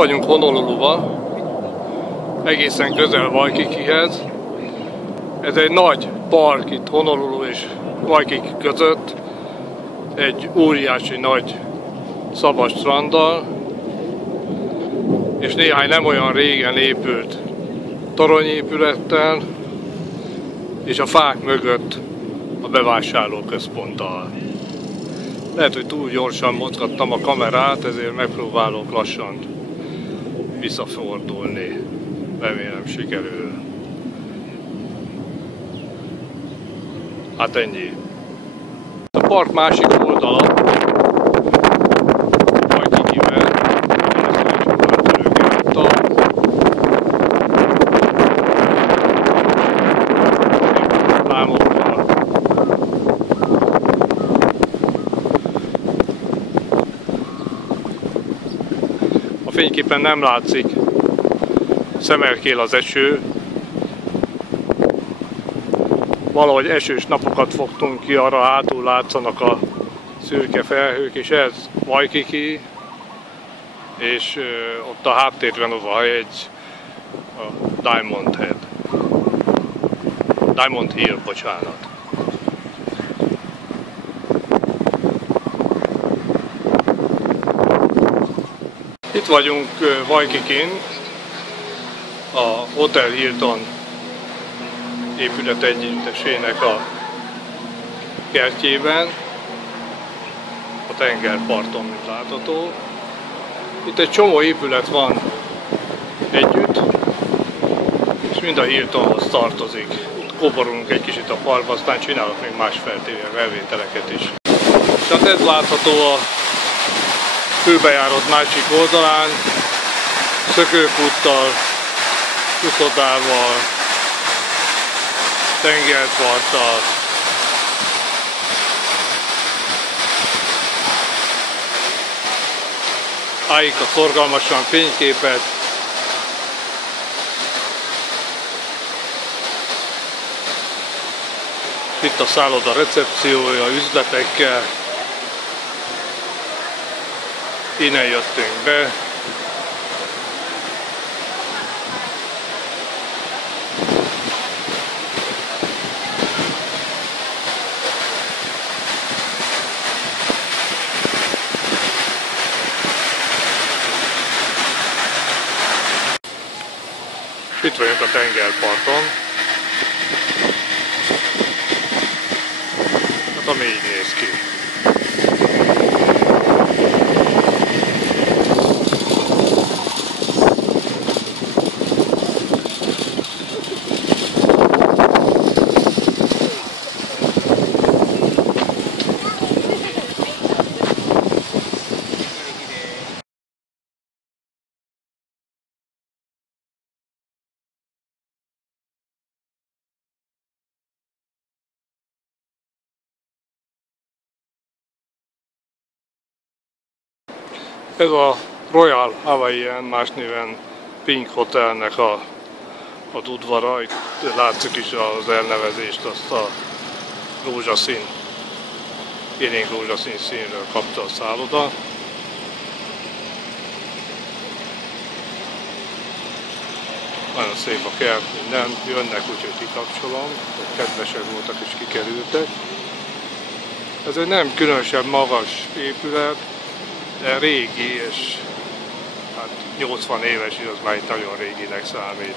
vagyunk Honoluluban, egészen közel Waikikihez. Ez egy nagy park itt Honolulu és Waikiki között, egy óriási nagy szabad stranddal, és néhány nem olyan régen épült toronyépülettel, és a fák mögött a bevásárlóközponttal. Lehet, hogy túl gyorsan mozgattam a kamerát, ezért megpróbálok lassan visszafordulni. Remélem sikerül. Hát ennyi. A park másik oldala, Waikikivel, a fényképen nem látszik, szemerkél az eső. Valahogy esős napokat fogtunk ki, arra hátul látszanak a szürke felhők, és ez Waikiki, és ott a háttérben az a hegy, a Diamond Hill, bocsánat. Itt vagyunk Waikikin, a Hotel Hilton épület együttesének a kertjében, a tengerparton, mint látható. Itt egy csomó épület van együtt, és mind a Hiltonhoz tartozik. Itt koborulunk egy kicsit a parkba, aztán csinálok még más felvételeket is. Tehát ez látható a főbejárat másik oldalán, szökőkúttal, uszodával, tengerparttal. Áika szorgalmasan fényképet. Itt a szálloda recepciója, üzletekkel. Innen jöttünk be. Itt vagyunk a tengerparton. Hát ami így néz ki. Ez a Royal Hawaiian, más néven Pink Hotelnek az udvara. Itt látszik is az elnevezést, azt a rózsaszín, élénk rózsaszín színről kapta a szálloda. Nagyon szép a kert, minden. Jönnek, úgyhogy kikapcsolom. Kedvesek voltak és kikerültek. Ez egy nem különösebb magas épület, de régi, és hát 80 éves, az már itt nagyon réginek számít.